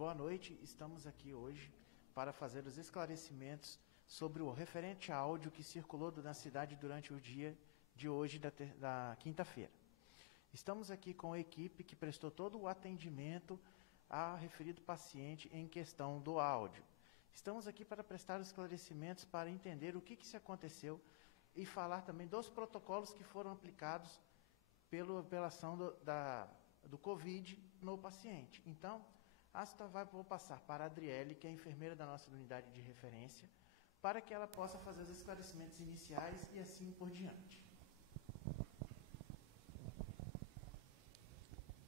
Boa noite, estamos aqui hoje para fazer os esclarecimentos sobre o referente a áudio que circulou na cidade durante o dia de hoje, da quinta-feira. Estamos aqui com a equipe que prestou todo o atendimento ao referido paciente em questão do áudio. Estamos aqui para prestar esclarecimentos para entender o que se aconteceu e falar também dos protocolos que foram aplicados pela ação do Covid no paciente. Então, vou passar para a Adriele, que é a enfermeira da nossa unidade de referência, para que ela possa fazer os esclarecimentos iniciais e assim por diante.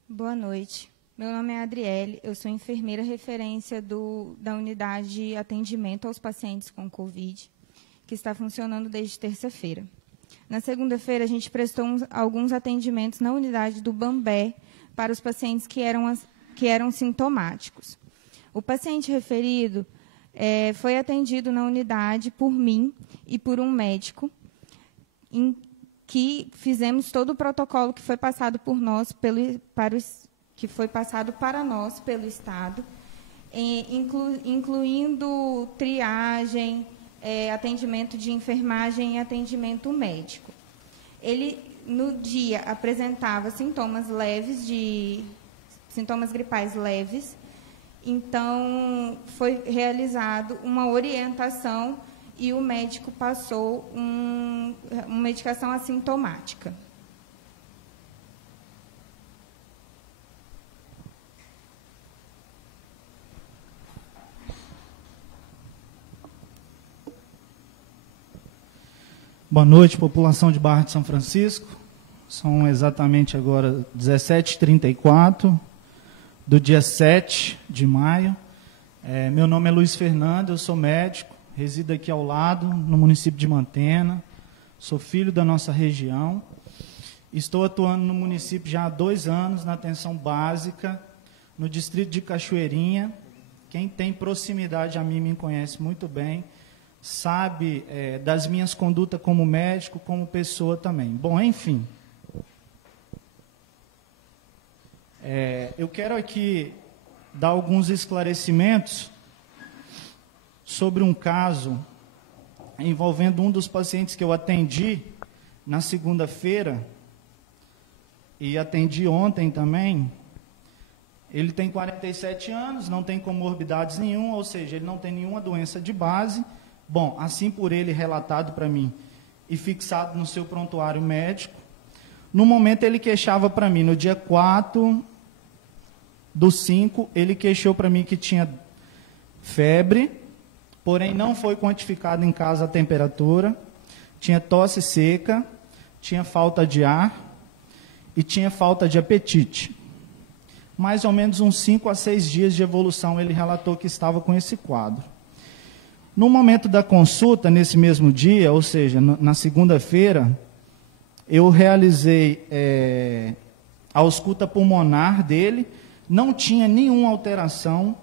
Boa noite. Meu nome é Adriele, eu sou enfermeira referência da unidade de atendimento aos pacientes com Covid, que está funcionando desde terça-feira. Na segunda-feira, a gente prestou alguns atendimentos na unidade do Bambé para os pacientes que eram sintomáticos. O paciente referido foi atendido na unidade por mim e por um médico, em que fizemos todo o protocolo que foi passado por nós, que foi passado para nós pelo Estado, incluindo triagem, atendimento de enfermagem e atendimento médico. Ele, no dia, apresentava sintomas gripais leves, então foi realizado uma orientação e o médico passou uma medicação assintomática. Boa noite, população de Barra de São Francisco. São exatamente agora 17h34 do dia 7 de maio. Meu nome é Luiz Fernando, eu sou médico, resido aqui ao lado, no município de Mantena. Sou filho da nossa região. Estou atuando no município já há 2 anos, na atenção básica, no distrito de Cachoeirinha. Quem tem proximidade a mim me conhece muito bem, sabe das minhas condutas como médico, como pessoa também. Bom, enfim, eu quero aqui dar alguns esclarecimentos sobre um caso envolvendo um dos pacientes que eu atendi na segunda-feira e atendi ontem também. Ele tem 47 anos, não tem comorbidades nenhuma, ou seja, ele não tem nenhuma doença de base. Bom, assim por ele relatado para mim e fixado no seu prontuário médico, no momento ele queixava para mim, no dia 4/5, ele queixou para mim que tinha febre, porém não foi quantificado em casa a temperatura, tinha tosse seca, tinha falta de ar e tinha falta de apetite. Mais ou menos uns 5 a 6 dias de evolução ele relatou que estava com esse quadro. No momento da consulta, nesse mesmo dia, ou seja, na segunda-feira, eu realizei a ausculta pulmonar dele, não tinha nenhuma alteração.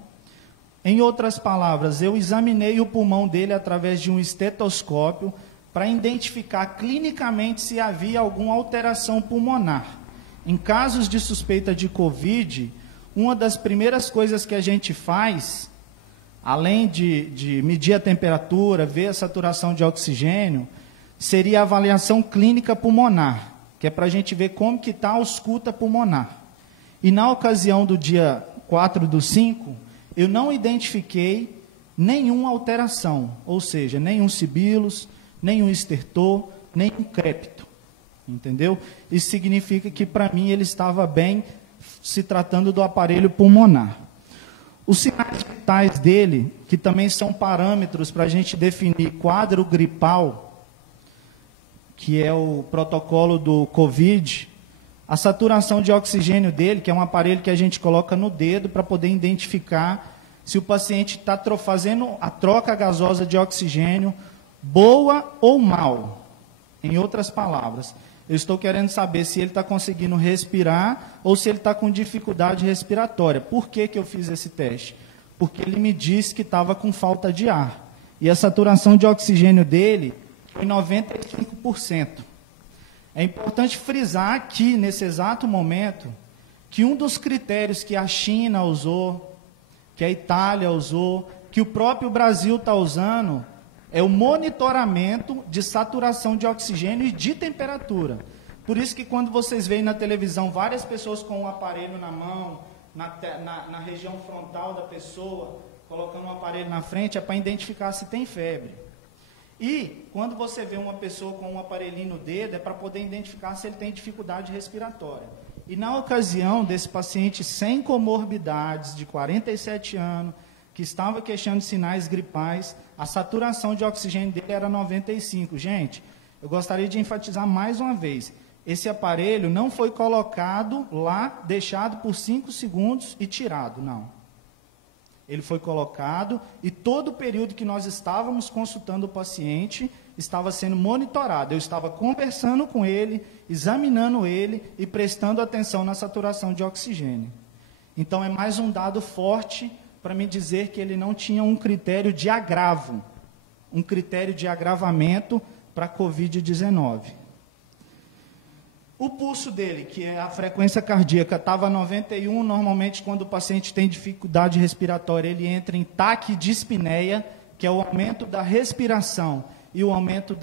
Em outras palavras, eu examinei o pulmão dele através de um estetoscópio para identificar clinicamente se havia alguma alteração pulmonar. Em casos de suspeita de Covid, uma das primeiras coisas que a gente faz, além de medir a temperatura, ver a saturação de oxigênio, seria a avaliação clínica pulmonar, que é para a gente ver como que está a ausculta pulmonar. E na ocasião do dia 4/5, eu não identifiquei nenhuma alteração, ou seja, nenhum sibilos, nenhum estertor, nenhum crépito, entendeu? Isso significa que para mim ele estava bem, se tratando do aparelho pulmonar. Os sinais vitais dele, que também são parâmetros para a gente definir quadro gripal, que é o protocolo do Covid, a saturação de oxigênio dele, que é um aparelho que a gente coloca no dedo para poder identificar se o paciente está fazendo a troca gasosa de oxigênio boa ou mal. Em outras palavras, eu estou querendo saber se ele está conseguindo respirar ou se ele está com dificuldade respiratória. Por que eu fiz esse teste? Porque ele me disse que estava com falta de ar. E a saturação de oxigênio dele foi 95%. É importante frisar aqui, nesse exato momento, que um dos critérios que a China usou, que a Itália usou, que o próprio Brasil está usando, é o monitoramento de saturação de oxigênio e de temperatura. Por isso que quando vocês veem na televisão várias pessoas com um aparelho na mão, na região frontal da pessoa, colocando um aparelho na frente, é para identificar se tem febre. E quando você vê uma pessoa com um aparelhinho no dedo, é para poder identificar se ele tem dificuldade respiratória. E na ocasião desse paciente sem comorbidades, de 47 anos, que estava queixando sinais gripais, a saturação de oxigênio dele era 95. Gente, eu gostaria de enfatizar mais uma vez, esse aparelho não foi colocado lá, deixado por 5 segundos e tirado, não. Ele foi colocado e todo o período que nós estávamos consultando o paciente estava sendo monitorado. Eu estava conversando com ele, examinando ele e prestando atenção na saturação de oxigênio. Então, é mais um dado forte para me dizer que ele não tinha um critério de agravo, um critério de agravamento para a Covid-19. O pulso dele, que é a frequência cardíaca, estava 91. Normalmente, quando o paciente tem dificuldade respiratória, ele entra em taquidispneia, que é o aumento da respiração e o aumento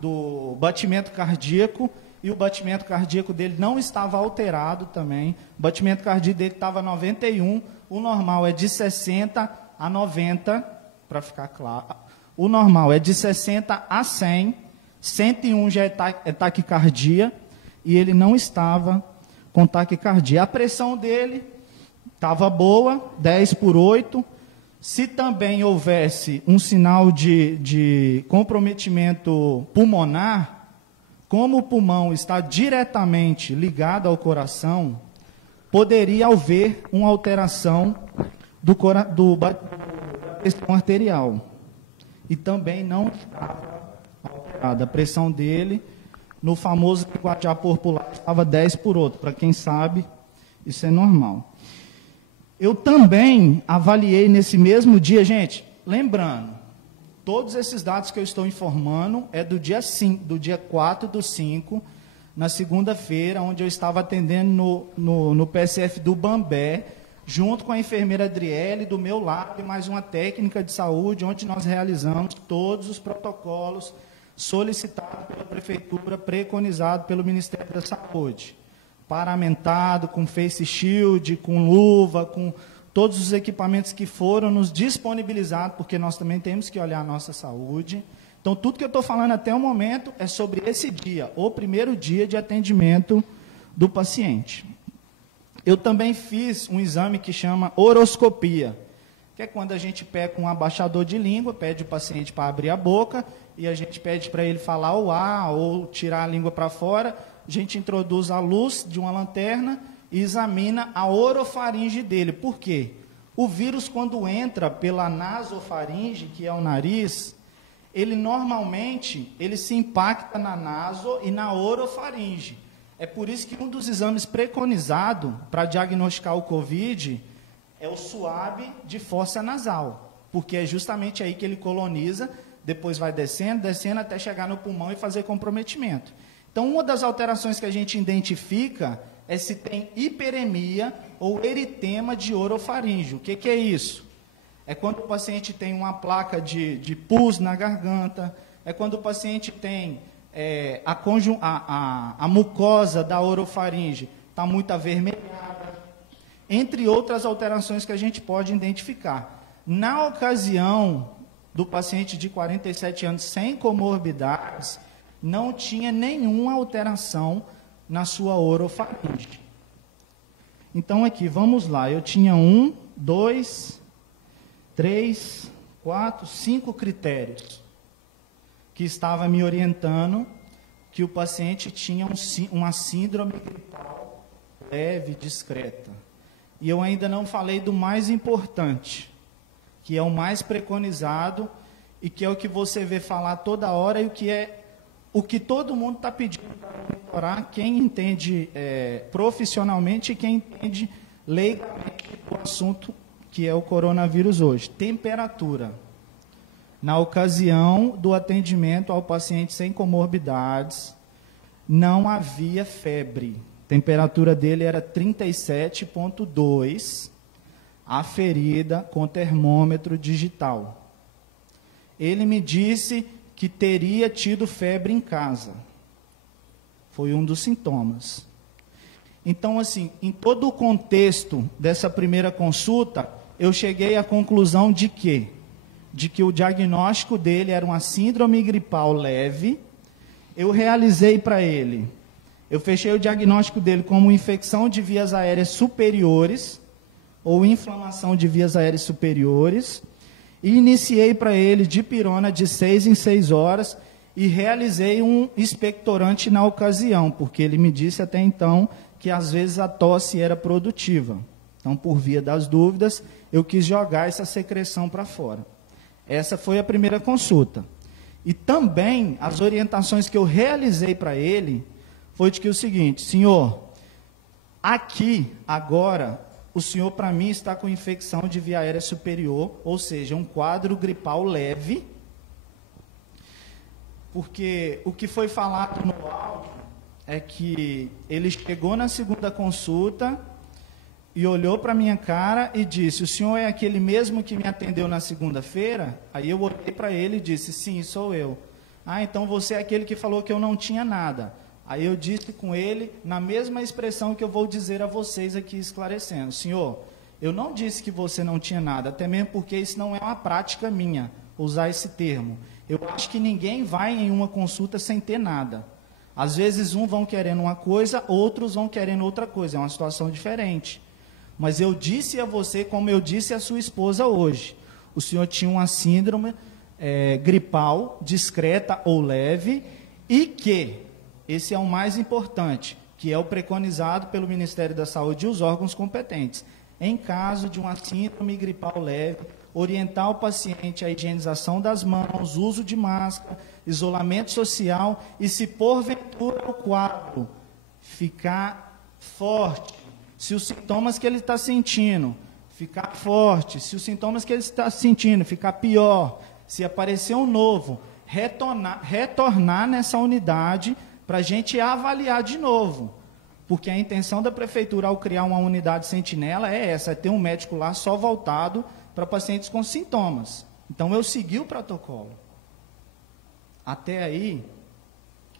do batimento cardíaco. E o batimento cardíaco dele não estava alterado também. O batimento cardíaco dele estava 91. O normal é de 60 a 90, para ficar claro. O normal é de 60 a 100. 101 já é taquicardia. E ele não estava com taquicardia. A pressão dele estava boa, 10/8. Se também houvesse um sinal de comprometimento pulmonar, como o pulmão está diretamente ligado ao coração, poderia haver uma alteração da pressão arterial. E também não estava alterada. A pressão dele, no famoso linguajar popular, estava 10/8. Para quem sabe, isso é normal. Eu também avaliei nesse mesmo dia, gente, lembrando, todos esses dados que eu estou informando é do dia 4/5, na segunda-feira, onde eu estava atendendo no PSF do Bambé, junto com a enfermeira Adriele, do meu lado, e mais uma técnica de saúde, onde nós realizamos todos os protocolos solicitado pela Prefeitura, preconizado pelo Ministério da Saúde. Paramentado, com face shield, com luva, com todos os equipamentos que foram nos disponibilizados, porque nós também temos que olhar a nossa saúde. Então, tudo que eu estou falando até o momento é sobre esse dia, o primeiro dia de atendimento do paciente. Eu também fiz um exame que chama oroscopia, que é quando a gente pega um abaixador de língua, pede o paciente para abrir a boca, e a gente pede para ele falar o A ou tirar a língua para fora, a gente introduz a luz de uma lanterna e examina a orofaringe dele. Por quê? O vírus, quando entra pela nasofaringe, que é o nariz, ele normalmente se impacta na naso e na orofaringe. É por isso que um dos exames preconizados para diagnosticar o COVID é o SWAB de fossa nasal, porque é justamente aí que ele coloniza, depois vai descendo, descendo até chegar no pulmão e fazer comprometimento. Então, uma das alterações que a gente identifica é se tem hiperemia ou eritema de orofaringe. O que é isso? É quando o paciente tem uma placa de pus na garganta, é quando o paciente tem a mucosa da orofaringe está muito avermelhada, entre outras alterações que a gente pode identificar. Na ocasião do paciente de 47 anos sem comorbidades, não tinha nenhuma alteração na sua orofaringe. Então, aqui, vamos lá. Eu tinha 1, 2, 3, 4, 5 critérios que estava me orientando que o paciente tinha uma síndrome gripal leve, discreta. E eu ainda não falei do mais importante, que é o mais preconizado e que é o que você vê falar toda hora e o que todo mundo está pedindo para monitorar, quem entende profissionalmente e quem entende legalmente o assunto que é o coronavírus hoje. Temperatura. Na ocasião do atendimento ao paciente sem comorbidades, não havia febre. A temperatura dele era 37,2. aferida com termômetro digital. Ele me disse que teria tido febre em casa. Foi um dos sintomas. Então, assim, em todo o contexto dessa primeira consulta, eu cheguei à conclusão de quê? De que o diagnóstico dele era uma síndrome gripal leve. Eu realizei para ele, eu fechei o diagnóstico dele como infecção de vias aéreas superiores, ou inflamação de vias aéreas superiores, e iniciei para ele dipirona de 6 em 6 horas, e realizei um expectorante na ocasião, porque ele me disse até então que às vezes a tosse era produtiva. Então, por via das dúvidas, eu quis jogar essa secreção para fora. Essa foi a primeira consulta. E também, as orientações que eu realizei para ele, foi de que o seguinte: senhor, aqui, agora, o senhor para mim está com infecção de via aérea superior, ou seja, um quadro gripal leve, porque o que foi falado no áudio é que ele chegou na segunda consulta e olhou para a minha cara e disse: o senhor é aquele mesmo que me atendeu na segunda-feira? Aí eu olhei para ele e disse: sim, sou eu. Ah, então você é aquele que falou que eu não tinha nada. Aí eu disse com ele, na mesma expressão que eu vou dizer a vocês aqui esclarecendo: senhor, eu não disse que você não tinha nada, até mesmo porque isso não é uma prática minha, usar esse termo. Eu acho que ninguém vai em uma consulta sem ter nada. Às vezes uns vão querendo uma coisa, outros vão querendo outra coisa, é uma situação diferente. Mas eu disse a você, como eu disse à sua esposa hoje, o senhor tinha uma síndrome gripal, discreta ou leve, e que, esse é o mais importante, que é o preconizado pelo Ministério da Saúde e os órgãos competentes. Em caso de uma síndrome gripal leve, orientar o paciente à higienização das mãos, uso de máscara, isolamento social, e se porventura o quadro ficar forte, se os sintomas que ele está sentindo ficar forte, se os sintomas que ele está sentindo ficar pior, se aparecer um novo, retornar nessa unidade para a gente avaliar de novo. Porque a intenção da prefeitura ao criar uma unidade sentinela é essa, é ter um médico lá só voltado para pacientes com sintomas. Então eu segui o protocolo. Até aí,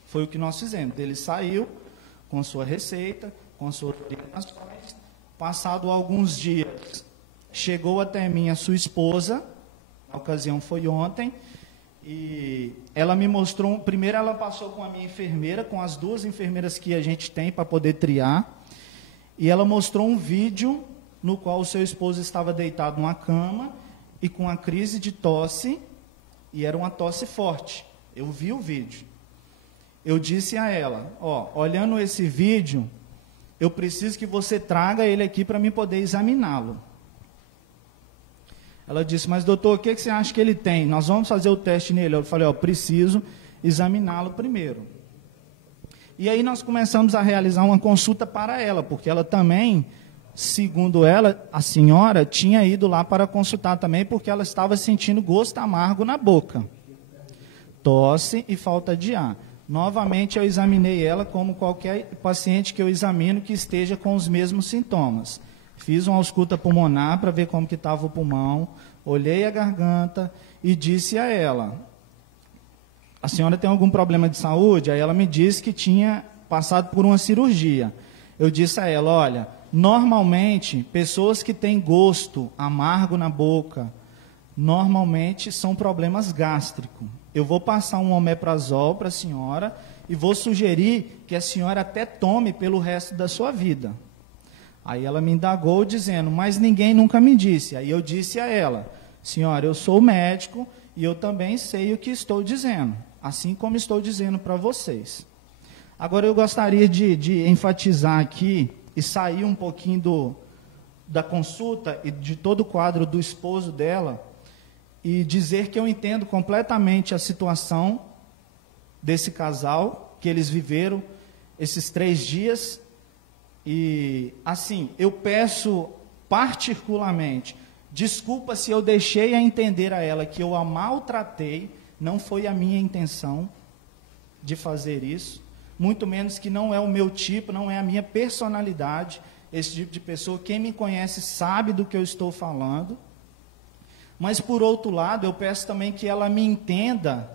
foi o que nós fizemos. Ele saiu com sua receita, com suas orientações. Passado alguns dias, chegou até mim a sua esposa, a ocasião foi ontem, e ela me mostrou, primeiro ela passou com a minha enfermeira, com as duas enfermeiras que a gente tem para poder triar, e ela mostrou um vídeo no qual o seu esposo estava deitado numa cama e com uma crise de tosse, e era uma tosse forte. Eu vi o vídeo. Eu disse a ela: olhando esse vídeo, eu preciso que você traga ele aqui para mim poder examiná-lo. Ela disse: mas doutor, o que você acha que ele tem? Nós vamos fazer o teste nele. Eu falei: preciso examiná-lo primeiro. E aí nós começamos a realizar uma consulta para ela, porque ela também, segundo ela, a senhora tinha ido lá para consultar também, porque ela estava sentindo gosto amargo na boca, tosse e falta de ar. Novamente eu examinei ela como qualquer paciente que eu examino que esteja com os mesmos sintomas. Fiz uma ausculta pulmonar para ver como que estava o pulmão, olhei a garganta e disse a ela: a senhora tem algum problema de saúde? Aí ela me disse que tinha passado por uma cirurgia. Eu disse a ela: olha, normalmente pessoas que têm gosto amargo na boca, normalmente são problemas gástricos. Eu vou passar um omeprazol para a senhora e vou sugerir que a senhora até tome pelo resto da sua vida. Aí ela me indagou dizendo: mas ninguém nunca me disse. Aí eu disse a ela: senhora, eu sou médico e eu também sei o que estou dizendo, assim como estou dizendo para vocês. Agora eu gostaria de enfatizar aqui e sair um pouquinho da consulta e de todo o quadro do esposo dela, e dizer que eu entendo completamente a situação desse casal, que eles viveram esses 3 dias. E, assim, eu peço particularmente desculpa se eu deixei a entender a ela que eu a maltratei. Não foi a minha intenção de fazer isso, muito menos que não é o meu tipo, não é a minha personalidade esse tipo de pessoa. Quem me conhece sabe do que eu estou falando. Mas, por outro lado, eu peço também que ela me entenda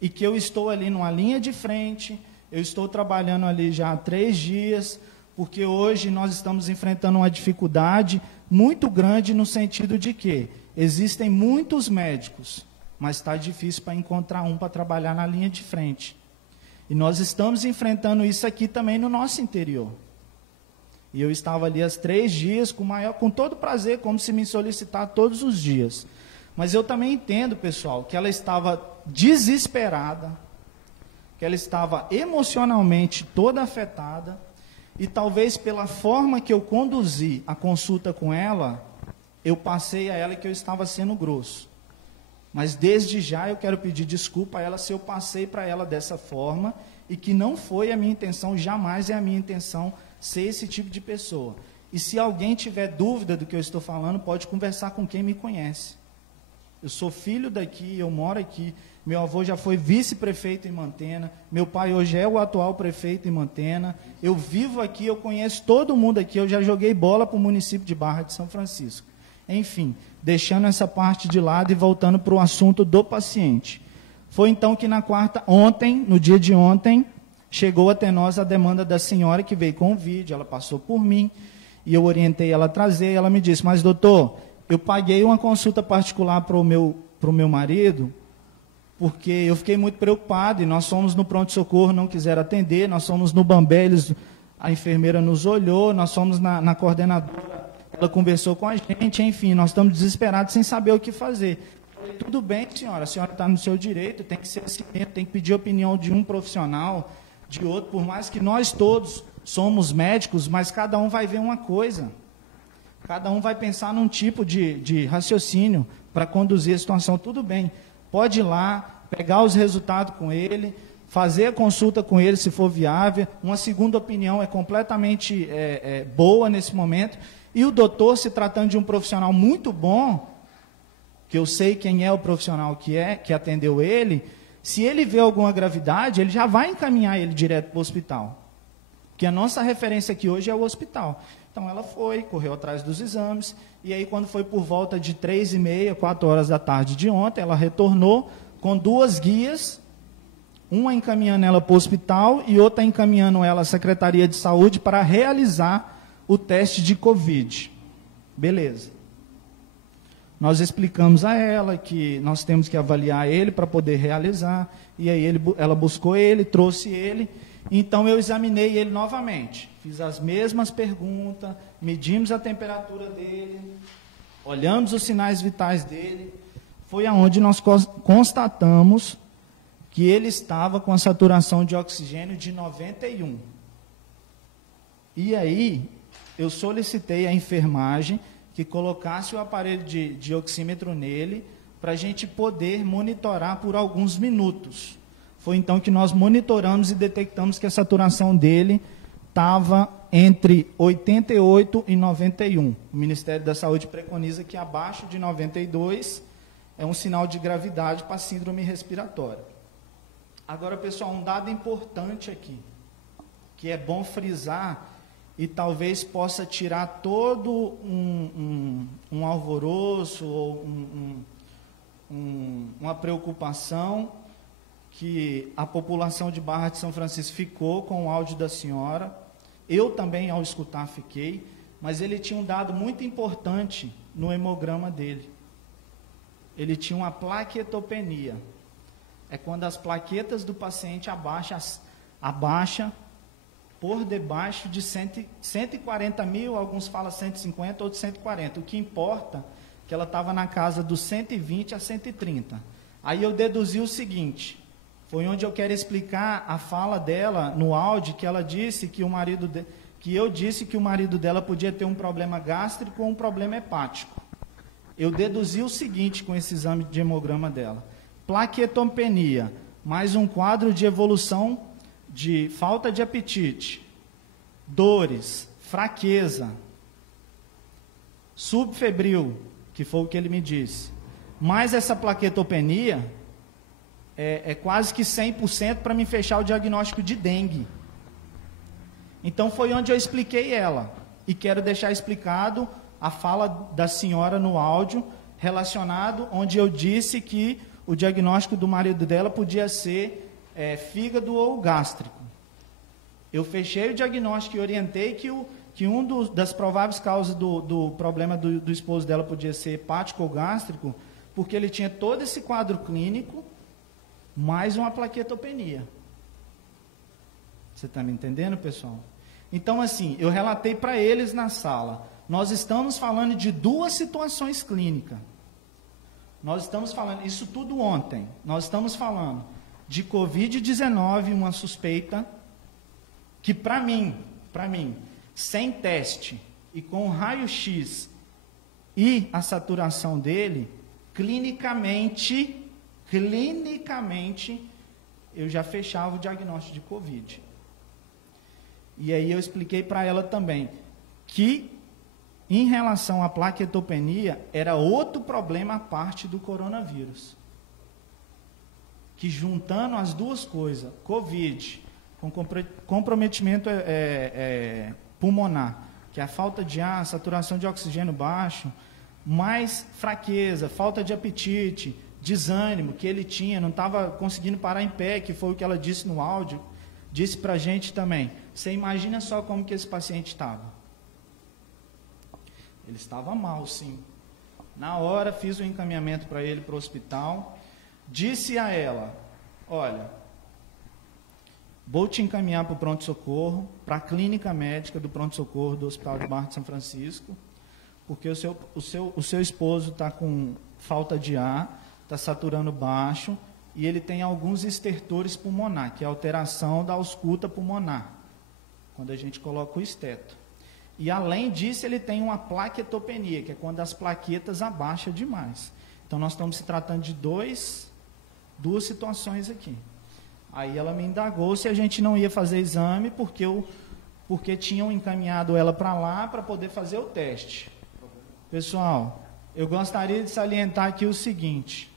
e que eu estou ali numa linha de frente, eu estou trabalhando ali já há 3 dias, porque hoje nós estamos enfrentando uma dificuldade muito grande no sentido de que existem muitos médicos, mas está difícil para encontrar um para trabalhar na linha de frente. E nós estamos enfrentando isso aqui também no nosso interior. E eu estava ali há 3 dias, com todo prazer, como se me solicitar todos os dias. Mas eu também entendo, pessoal, que ela estava desesperada, que ela estava emocionalmente toda afetada, e talvez pela forma que eu conduzi a consulta com ela, eu passei a ela que eu estava sendo grosso. Mas desde já eu quero pedir desculpa a ela se eu passei para ela dessa forma, e que não foi a minha intenção, jamais é a minha intenção ser esse tipo de pessoa. E se alguém tiver dúvida do que eu estou falando, pode conversar com quem me conhece. Eu sou filho daqui, eu moro aqui, meu avô já foi vice-prefeito em Mantena, meu pai hoje é o atual prefeito em Mantena, eu vivo aqui, eu conheço todo mundo aqui, eu já joguei bola para o município de Barra de São Francisco. Enfim, deixando essa parte de lado e voltando para o assunto do paciente. Foi então que no dia de ontem, chegou até nós a demanda da senhora que veio com o vídeo, ela passou por mim, e eu orientei ela a trazer, e ela me disse, mas doutor, eu paguei uma consulta particular para o meu marido, porque eu fiquei muito preocupado, e nós fomos no pronto-socorro, não quiseram atender, nós fomos no Bambé, a enfermeira nos olhou, nós fomos na coordenadora, ela conversou com a gente, enfim, nós estamos desesperados sem saber o que fazer. Tudo bem, senhora, a senhora está no seu direito, tem que ser assim mesmo, tem que pedir a opinião de um profissional, de outro, por mais que nós todos somos médicos, mas cada um vai ver uma coisa, cada um vai pensar num tipo de raciocínio para conduzir a situação. Tudo bem, pode ir lá, pegar os resultados com ele, fazer a consulta com ele se for viável, uma segunda opinião é completamente boa nesse momento, e o doutor, se tratando de um profissional muito bom, que eu sei quem é o profissional que atendeu ele, se ele vê alguma gravidade, ele já vai encaminhar ele direto para o hospital. Porque a nossa referência aqui hoje é o hospital. Então ela foi, correu atrás dos exames, e aí quando foi por volta de 3h30, 4 horas da tarde de ontem, ela retornou com 2 guias, uma encaminhando ela para o hospital e outra encaminhando ela à Secretaria de Saúde para realizar o teste de Covid. Beleza. Nós explicamos a ela que nós temos que avaliar ele para poder realizar, e aí ela buscou ele, trouxe ele, então eu examinei ele novamente, fiz as mesmas perguntas, medimos a temperatura dele, olhamos os sinais vitais dele, foi aonde nós constatamos que ele estava com a saturação de oxigênio de 91. E aí eu solicitei à enfermagem que colocasse o aparelho de oxímetro nele, para a gente poder monitorar por alguns minutos. Foi então que nós monitoramos e detectamos que a saturação dele estava entre 88 e 91. O Ministério da Saúde preconiza que abaixo de 92 é um sinal de gravidade para síndrome respiratória. Agora, pessoal, um dado importante aqui, que é bom frisar, e talvez possa tirar todo um alvoroço ou uma preocupação que a população de Barra de São Francisco ficou com o áudio da senhora. Eu também, ao escutar, fiquei, mas ele tinha um dado muito importante no hemograma dele. Ele tinha uma plaquetopenia. É quando as plaquetas do paciente abaixa por debaixo de 140 mil, alguns falam 150, outros 140. O que importa é que ela estava na casa dos 120 a 130. Aí eu deduzi o seguinte, foi onde eu quero explicar a fala dela no áudio, que ela disse que eu disse que o marido dela podia ter um problema gástrico ou um problema hepático. Eu deduzi o seguinte com esse exame de hemograma dela. Plaquetopenia, mais um quadro de evolução de falta de apetite, dores, fraqueza, subfebril, que foi o que ele me disse, mais essa plaquetopenia, é quase que 100% para me fechar o diagnóstico de dengue. Então foi onde eu expliquei ela, e quero deixar explicado a fala da senhora no áudio relacionado, onde eu disse que o diagnóstico do marido dela podia ser fígado ou gástrico. Eu fechei o diagnóstico e orientei que das prováveis causas do problema do esposo dela podia ser hepático ou gástrico, porque ele tinha todo esse quadro clínico, mais uma plaquetopenia. Você está me entendendo, pessoal? Então, assim, eu relatei para eles na sala, nós estamos falando de duas situações clínicas. Nós estamos falando, isso tudo ontem, nós estamos falando de Covid-19, uma suspeita, que para mim, sem teste e com raio-x e a saturação dele, clinicamente, eu já fechava o diagnóstico de Covid. E aí eu expliquei para ela também que, em relação à plaquetopenia, era outro problema à parte do coronavírus. Que juntando as duas coisas, Covid, com comprometimento pulmonar, que é a falta de ar, saturação de oxigênio baixo, mais fraqueza, falta de apetite, desânimo que ele tinha, não estava conseguindo parar em pé, que foi o que ela disse no áudio, disse para a gente também. Você imagina só como que esse paciente estava. Ele estava mal, sim. Na hora, fiz o encaminhamento para ele para o hospital, disse a ela, olha, vou te encaminhar para o pronto-socorro, para a clínica médica do pronto-socorro do Hospital de Barra de São Francisco, porque o seu esposo está com falta de ar, está saturando baixo, e ele tem alguns estertores pulmonar, que é a alteração da ausculta pulmonar, quando a gente coloca o esteto. E além disso, ele tem uma plaquetopenia, que é quando as plaquetas abaixam demais. Então, nós estamos se tratando de duas situações aqui. Aí ela me indagou se a gente não ia fazer exame, porque tinham encaminhado ela para lá para poder fazer o teste. Pessoal, eu gostaria de salientar aqui o seguinte,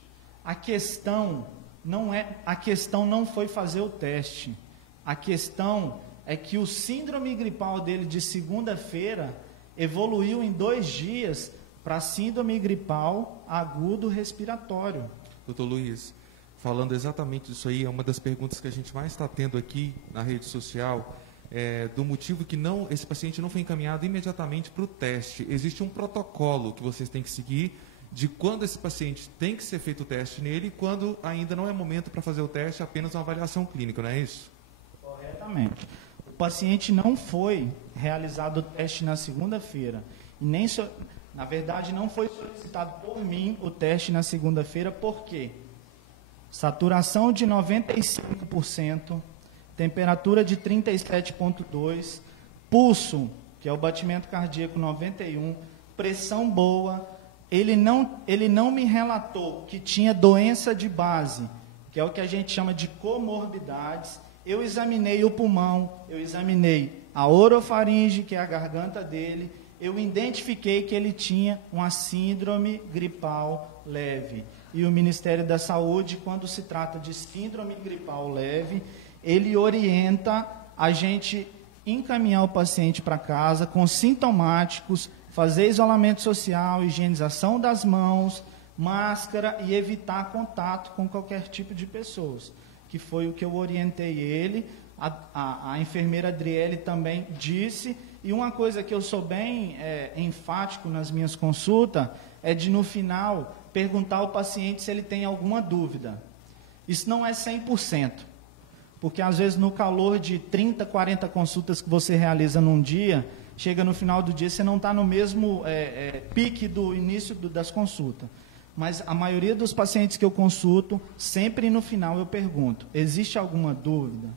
a questão não foi fazer o teste, a questão é que o síndrome gripal dele de segunda-feira evoluiu em 2 dias para síndrome gripal agudo respiratório. Doutor Luiz, falando exatamente disso aí, é uma das perguntas que a gente mais está tendo aqui na rede social, do motivo que esse paciente não foi encaminhado imediatamente para o teste. Existe um protocolo que vocês têm que seguir de quando esse paciente tem que ser feito o teste nele e quando ainda não é momento para fazer o teste, apenas uma avaliação clínica, não é isso? Corretamente. O paciente não foi realizado o teste na segunda-feira. E nem na verdade, não foi solicitado por mim o teste na segunda-feira, por quê? Saturação de 95%, temperatura de 37,2, pulso, que é o batimento cardíaco 91, pressão boa. Ele não me relatou que tinha doença de base, que é o que a gente chama de comorbidades. Eu examinei o pulmão, eu examinei a orofaringe, que é a garganta dele, eu identifiquei que ele tinha uma síndrome gripal leve. E o Ministério da Saúde, quando se trata de síndrome gripal leve, ele orienta a gente encaminhar o paciente para casa com sintomáticos, fazer isolamento social, higienização das mãos, máscara e evitar contato com qualquer tipo de pessoas, que foi o que eu orientei ele. A enfermeira Adriele também disse, e uma coisa que eu sou bem enfático nas minhas consultas, é de no final perguntar ao paciente se ele tem alguma dúvida. Isso não é 100%, porque às vezes no calor de 30, 40 consultas que você realiza num dia, chega no final do dia, você não está no mesmo pique do início das consultas. Mas a maioria dos pacientes que eu consulto, sempre no final eu pergunto, existe alguma dúvida?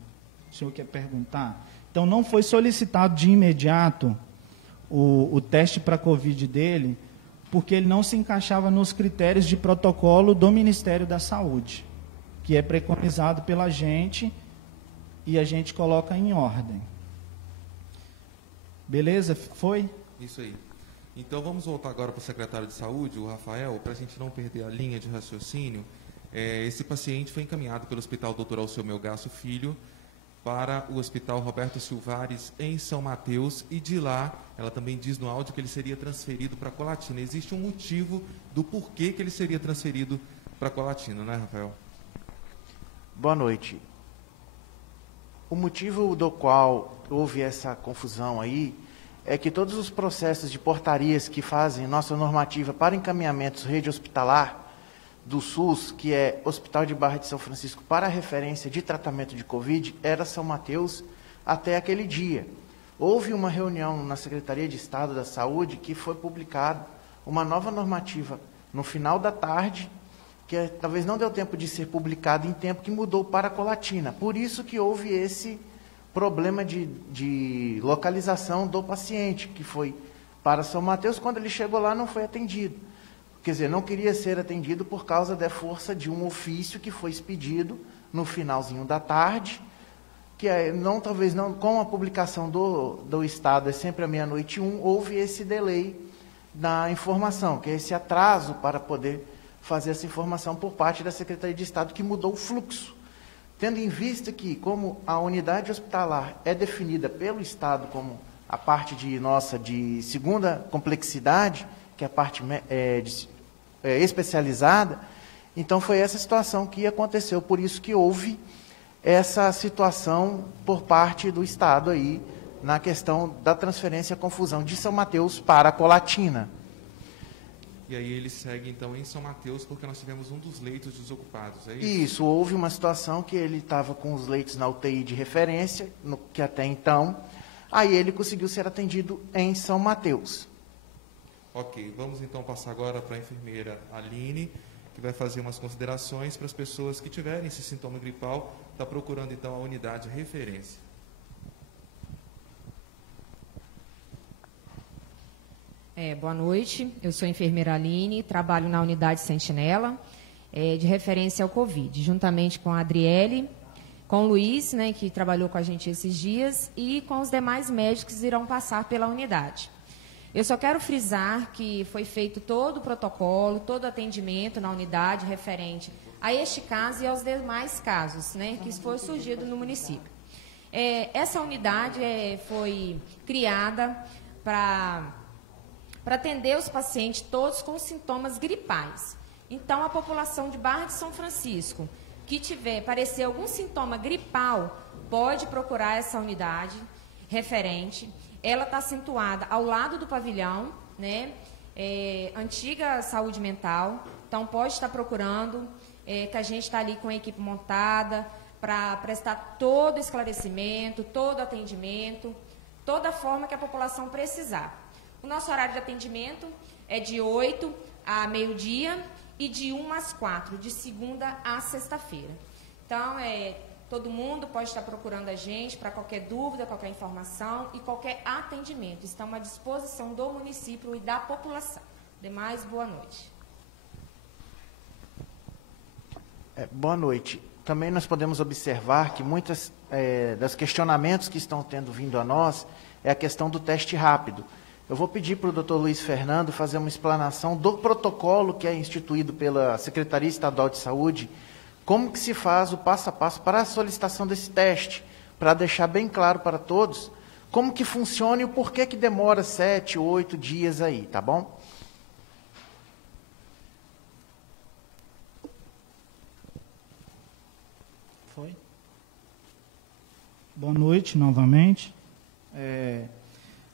O senhor quer perguntar? Então, não foi solicitado de imediato o teste para Covid dele, porque ele não se encaixava nos critérios de protocolo do Ministério da Saúde, que é preconizado pela gente e a gente coloca em ordem. Beleza? Foi? Isso aí. Então, vamos voltar agora para o secretário de Saúde, o Rafael, para a gente não perder a linha de raciocínio. Esse paciente foi encaminhado pelo Hospital Dr. Alceu Melgaço Filho para o Hospital Roberto Silvares, em São Mateus, e de lá, ela também diz no áudio que ele seria transferido para Colatina. Existe um motivo do porquê que ele seria transferido para Colatina, né, Rafael? Boa noite. O motivo do qual houve essa confusão aí é que todos os processos de portarias que fazem nossa normativa para encaminhamentos rede hospitalar do SUS, que é Hospital de Barra de São Francisco, para referência de tratamento de Covid, era São Mateus até aquele dia. Houve uma reunião na Secretaria de Estado da Saúde que foi publicada uma nova normativa no final da tarde, que talvez não deu tempo de ser publicada em tempo, que mudou para Colatina. Por isso que houve esse problema de localização do paciente, que foi para São Mateus. Quando ele chegou lá, não foi atendido. Quer dizer, não queria ser atendido por causa da força de um ofício que foi expedido no finalzinho da tarde, que talvez não, com a publicação do Estado, é sempre à 00:01, houve esse delay na informação, que é esse atraso para poder fazer essa informação por parte da Secretaria de Estado, que mudou o fluxo. Tendo em vista que, como a unidade hospitalar é definida pelo Estado como a parte de segunda complexidade, que é a parte especializada, então foi essa situação que aconteceu, por isso que houve essa situação por parte do Estado aí, na questão da transferência, confusão de São Mateus para Colatina. E aí ele segue, então, em São Mateus, porque nós tivemos um dos leitos desocupados, é isso? Isso, houve uma situação que ele estava com os leitos na UTI de referência, que até então, aí ele conseguiu ser atendido em São Mateus. Ok, vamos então passar agora para a enfermeira Aline, que vai fazer umas considerações para as pessoas que tiverem esse sintoma gripal, está procurando então a unidade de referência. Boa noite, eu sou a enfermeira Aline, trabalho na unidade Sentinela, de referência ao Covid, juntamente com a Adriele, com o Luiz, né, que trabalhou com a gente esses dias, e com os demais médicos que irão passar pela unidade. Eu só quero frisar que foi feito todo o protocolo, todo o atendimento na unidade referente a este caso e aos demais casos, né, que foi surgido no município. Essa unidade foi criada para atender os pacientes todos com sintomas gripais. Então, a população de Barra de São Francisco que parecer algum sintoma gripal, pode procurar essa unidade referente. Ela está situada ao lado do pavilhão, né? Antiga saúde mental. Então, pode estar procurando, que a gente está ali com a equipe montada para prestar todo o esclarecimento, todo o atendimento, toda a forma que a população precisar. O nosso horário de atendimento é de 8 a meio-dia e de 1 às 4, de segunda a sexta-feira. Então, todo mundo pode estar procurando a gente para qualquer dúvida, qualquer informação e qualquer atendimento. Estamos à disposição do município e da população. Demais, boa noite. Boa noite. Também nós podemos observar que muitas dos questionamentos que estão tendo vindo a nós é a questão do teste rápido. Eu vou pedir para o Dr. Luiz Fernando fazer uma explanação do protocolo que é instituído pela Secretaria Estadual de Saúde, como que se faz o passo a passo para a solicitação desse teste, para deixar bem claro para todos como que funciona e o porquê que demora 7, 8 dias aí, tá bom? Foi? Boa noite novamente.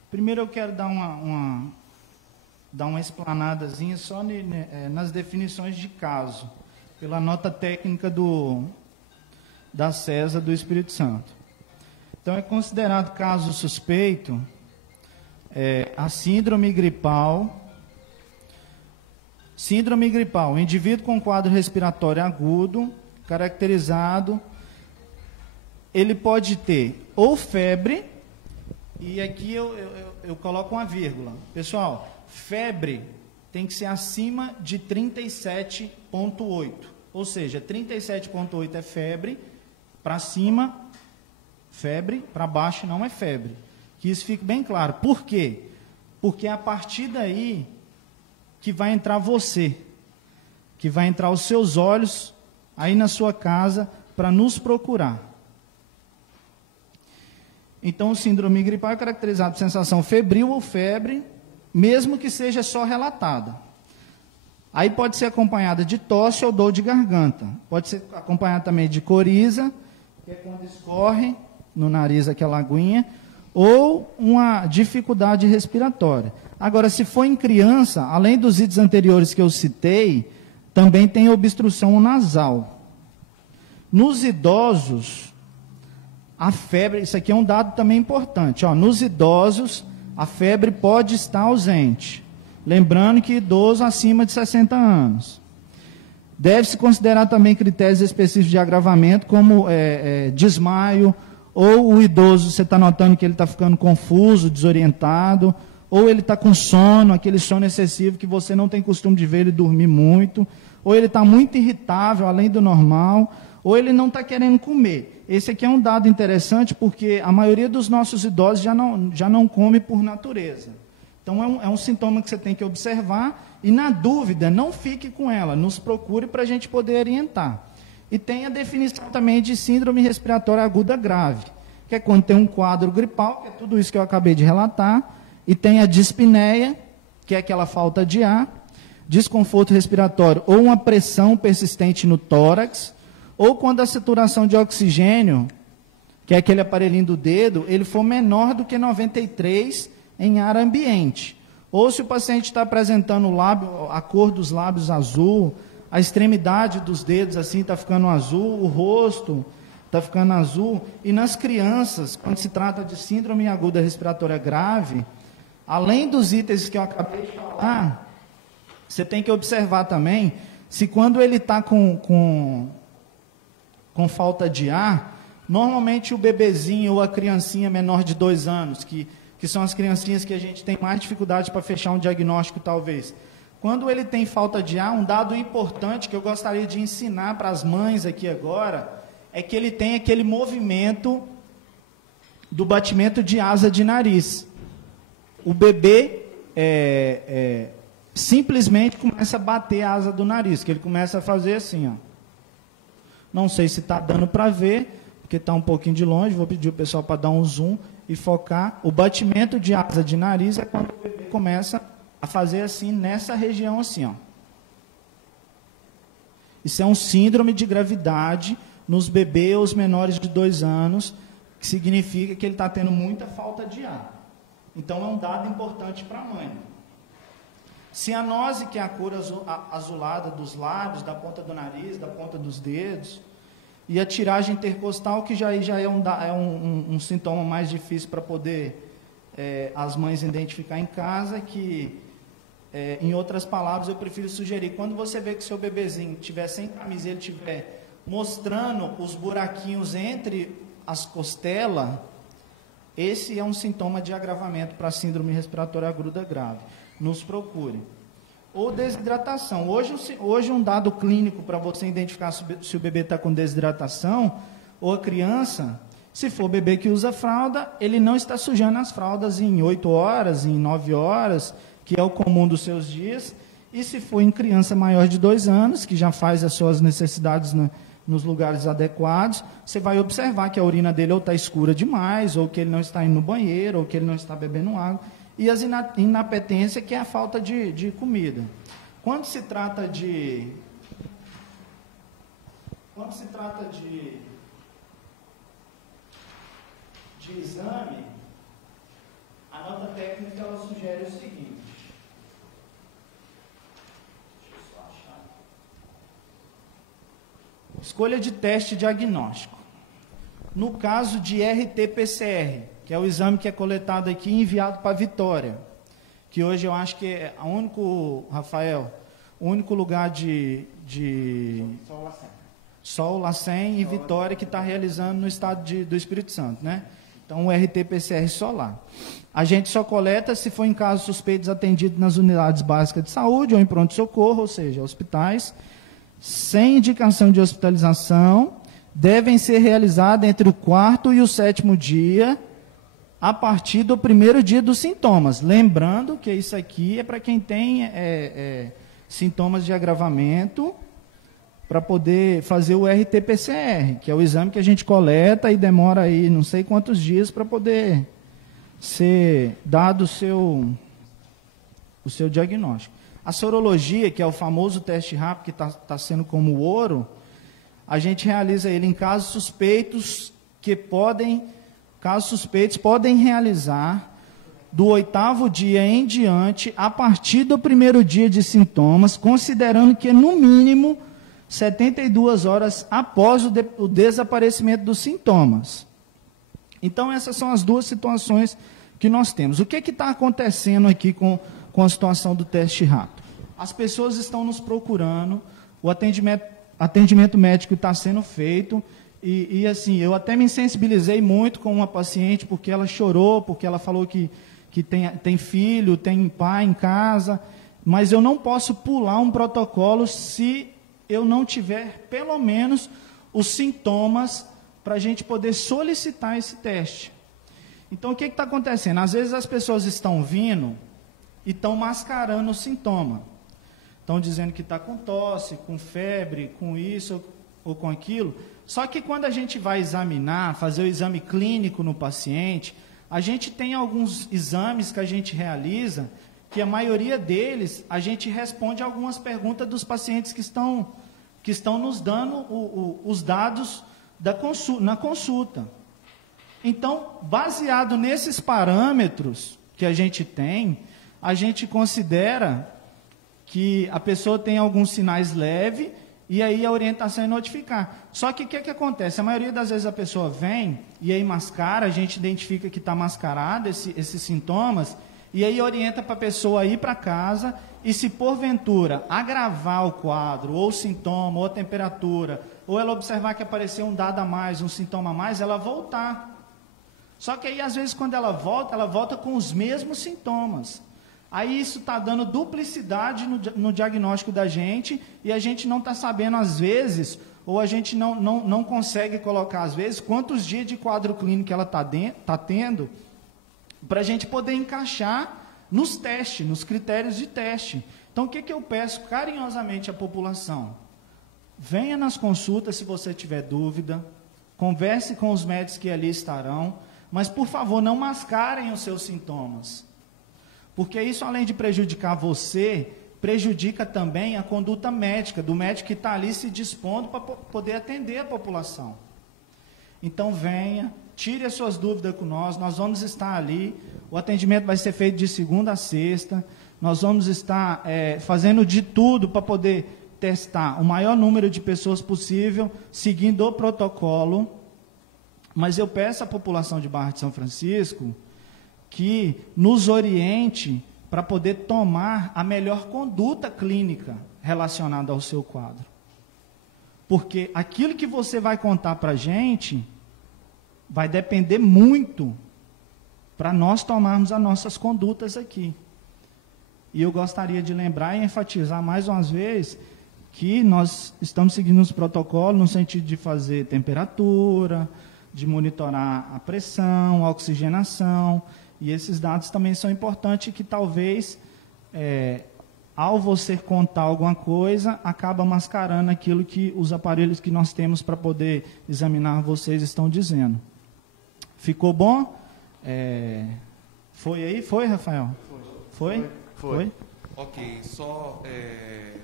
Primeiro eu quero dar uma explanadazinha só nas definições de caso, pela nota técnica da CESA do Espírito Santo. Então, é considerado caso suspeito a síndrome gripal, indivíduo com quadro respiratório agudo, caracterizado, ele pode ter ou febre, e aqui eu coloco uma vírgula. Pessoal, febre tem que ser acima de 37,8. Ou seja, 37,8 é febre, para cima, febre, para baixo não é febre. Que isso fique bem claro. Por quê? Porque é a partir daí que vai entrar você, que vai entrar os seus olhos aí na sua casa para nos procurar. Então, o síndrome gripal é caracterizado por sensação febril ou febre, mesmo que seja só relatada. Aí pode ser acompanhada de tosse ou dor de garganta. Pode ser acompanhada também de coriza, que é quando escorre no nariz aquela aguinha, ou uma dificuldade respiratória. Agora, se for em criança, além dos itens anteriores que eu citei, também tem obstrução nasal. Nos idosos, a febre, isso aqui é um dado também importante, ó, nos idosos, a febre pode estar ausente. Lembrando que idoso acima de 60 anos. Deve-se considerar também critérios específicos de agravamento, como desmaio, ou o idoso, você está notando que ele está ficando confuso, desorientado, ou ele está com sono, aquele sono excessivo que você não tem costume de ver ele dormir muito, ou ele está muito irritável, além do normal, ou ele não está querendo comer. Esse aqui é um dado interessante, porque a maioria dos nossos idosos já não come por natureza. Então, é um sintoma que você tem que observar, e na dúvida, não fique com ela, nos procure para a gente poder orientar. E tem a definição também de síndrome respiratória aguda grave, que é quando tem um quadro gripal, que é tudo isso que eu acabei de relatar, e tem a dispneia, que é aquela falta de ar, desconforto respiratório ou uma pressão persistente no tórax, ou quando a saturação de oxigênio, que é aquele aparelhinho do dedo, ele for menor do que 93 em ar ambiente. Ou se o paciente está apresentando o lábio, a cor dos lábios azul, a extremidade dos dedos assim está ficando azul, o rosto está ficando azul. E nas crianças, quando se trata de síndrome aguda respiratória grave, além dos itens que eu acabei de falar, você tem que observar também se quando ele está com falta de ar, normalmente o bebezinho ou a criancinha menor de 2 anos, que são as criancinhas que a gente tem mais dificuldade para fechar um diagnóstico, talvez. Quando ele tem falta de ar, um dado importante que eu gostaria de ensinar para as mães aqui agora, é que ele tem aquele movimento do batimento de asa de nariz. O bebê simplesmente começa a bater a asa do nariz, que ele começa a fazer assim, ó. Não sei se está dando para ver, porque está um pouquinho de longe, vou pedir o pessoal para dar um zoom e focar. O batimento de asa de nariz é quando o bebê começa a fazer assim, nessa região assim, ó. Isso é um síndrome de gravidade nos bebês menores de 2 anos, que significa que ele está tendo muita falta de ar. Então, é um dado importante para a mãe. Cianose, que é a cor azulada dos lábios, da ponta do nariz, da ponta dos dedos. E a tiragem intercostal, que já é um sintoma mais difícil para poder as mães identificar em casa, que, em outras palavras, eu prefiro sugerir, quando você vê que seu bebezinho estiver sem camisa, ele estiver mostrando os buraquinhos entre as costelas, esse é um sintoma de agravamento para a síndrome respiratória aguda grave. Nos procure. Ou desidratação. Hoje um dado clínico para você identificar se o bebê está com desidratação, ou a criança, se for bebê que usa fralda, ele não está sujando as fraldas em 8 horas, em 9 horas, que é o comum dos seus dias. E se for em criança maior de 2 anos, que já faz as suas necessidades nos lugares adequados, você vai observar que a urina dele ou está escura demais, ou que ele não está indo no banheiro, ou que ele não está bebendo água. E as inapetências, que é a falta de comida. Quando se trata de exame, a nota técnica ela sugere o seguinte. Deixa eu só achar. Escolha de teste diagnóstico. No caso de RT-PCR, que é o exame que é coletado aqui e enviado para Vitória, que hoje eu acho que é o único, Rafael, o único lugar de Sol, Lacem e Vitória que está realizando no estado do Espírito Santo, né? Então, o RT-PCR só lá. A gente só coleta se for em casos suspeitos atendidos nas unidades básicas de saúde ou em pronto-socorro, ou seja, hospitais, sem indicação de hospitalização, devem ser realizadas entre o 4º e o 7º dia, a partir do 1º dia dos sintomas. Lembrando que isso aqui é para quem tem sintomas de agravamento para poder fazer o RT-PCR, que é o exame que a gente coleta e demora aí não sei quantos dias para poder ser dado o seu diagnóstico. A sorologia, que é o famoso teste rápido que está sendo como o ouro, a gente realiza ele em casos suspeitos podem realizar do 8º dia em diante, a partir do 1º dia de sintomas, considerando que no mínimo 72 horas após o desaparecimento dos sintomas. Então, essas são as duas situações que nós temos. O que está acontecendo aqui com a situação do teste rápido? As pessoas estão nos procurando, o atendimento médico está sendo feito, e assim, eu até me sensibilizei muito com uma paciente, porque ela chorou, porque ela falou que tem filho, tem pai em casa, mas eu não posso pular um protocolo se eu não tiver, pelo menos, os sintomas para a gente poder solicitar esse teste. Então, o que está acontecendo? Às vezes as pessoas estão vindo e estão mascarando o sintoma. Estão dizendo que está com tosse, com febre, com isso ou com aquilo. Só que quando a gente vai examinar, fazer o exame clínico no paciente, a gente tem alguns exames que a gente realiza, que a maioria deles, a gente responde algumas perguntas dos pacientes que estão nos dando os dados na consulta. Então, baseado nesses parâmetros que a gente tem, a gente considera que a pessoa tem alguns sinais leves, e aí a orientação é notificar. Só que o que acontece? A maioria das vezes a pessoa vem, e aí mascara, a gente identifica que está mascarado esses sintomas, e aí orienta para a pessoa ir para casa, e se porventura agravar o quadro, ou o sintoma, ou a temperatura, ou ela observar que apareceu um dado a mais, um sintoma a mais, ela voltar. Só que aí, às vezes, quando ela volta com os mesmos sintomas. Aí isso está dando duplicidade no diagnóstico da gente, e a gente não está sabendo, às vezes, ou a gente não consegue colocar, às vezes, quantos dias de quadro clínico ela está tendo, para a gente poder encaixar nos testes, nos critérios de teste. Então, o que eu peço carinhosamente à população? Venha nas consultas se você tiver dúvida, converse com os médicos que ali estarão, mas, por favor, não mascarem os seus sintomas. Porque isso, além de prejudicar você, prejudica também a conduta médica, do médico que está ali se dispondo para poder atender a população. Então, venha, tire as suas dúvidas com nós vamos estar ali, o atendimento vai ser feito de segunda a sexta, nós vamos estar fazendo de tudo para poder testar o maior número de pessoas possível, seguindo o protocolo, mas eu peço à população de Barra de São Francisco que nos oriente para poder tomar a melhor conduta clínica relacionada ao seu quadro. Porque aquilo que você vai contar para a gente vai depender muito para nós tomarmos as nossas condutas aqui. E eu gostaria de lembrar e enfatizar mais uma vez que nós estamos seguindo os protocolos no sentido de fazer temperatura, de monitorar a pressão, a oxigenação. E esses dados também são importantes, que talvez, ao você contar alguma coisa, acaba mascarando aquilo que os aparelhos que nós temos para poder examinar vocês estão dizendo. Ficou bom? Foi aí? Foi, Rafael? Foi? Ok, só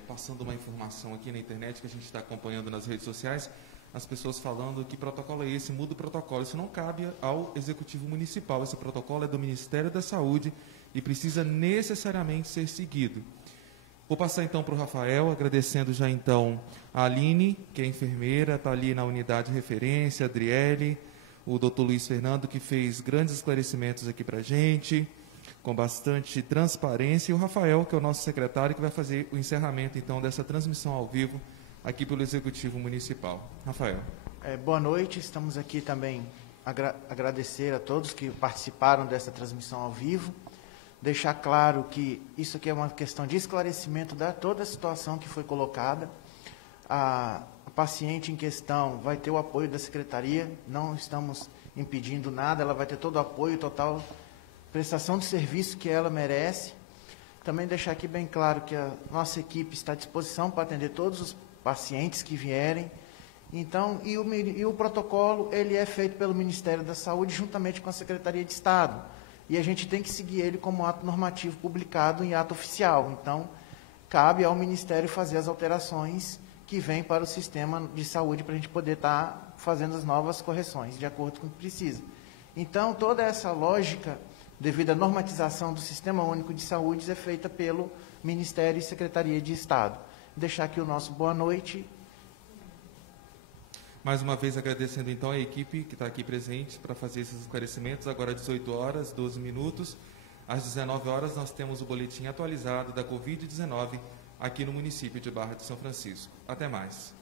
passando uma informação aqui na internet que a gente está acompanhando nas redes sociais, as pessoas falando que protocolo é esse, muda o protocolo. Isso não cabe ao Executivo Municipal. Esse protocolo é do Ministério da Saúde e precisa necessariamente ser seguido. Vou passar então para o Rafael, agradecendo já então a Aline, que é enfermeira, está ali na unidade de referência, a Adriele, o doutor Luiz Fernando, que fez grandes esclarecimentos aqui para a gente, com bastante transparência, e o Rafael, que é o nosso secretário, que vai fazer o encerramento então dessa transmissão ao vivo aqui pelo Executivo Municipal. Rafael. Boa noite, estamos aqui também agradecer a todos que participaram dessa transmissão ao vivo, deixar claro que isso aqui é uma questão de esclarecimento de toda a situação que foi colocada. A paciente em questão vai ter o apoio da Secretaria, não estamos impedindo nada, ela vai ter todo o apoio, total prestação de serviço que ela merece. Também deixar aqui bem claro que a nossa equipe está à disposição para atender todos pacientes que vierem. Então, e o protocolo, ele é feito pelo Ministério da Saúde juntamente com a Secretaria de Estado. E a gente tem que seguir ele como ato normativo publicado em ato oficial. Então, cabe ao Ministério fazer as alterações que vêm para o sistema de saúde para a gente poder estar fazendo as novas correções, de acordo com o que precisa. Então, toda essa lógica, devido à normatização do Sistema Único de Saúde, é feita pelo Ministério e Secretaria de Estado. Deixar aqui o nosso boa noite. Mais uma vez agradecendo então a equipe que está aqui presente para fazer esses esclarecimentos. Agora 18 horas, 12 minutos. Às 19 horas nós temos o boletim atualizado da Covid-19 aqui no município de Barra de São Francisco. Até mais.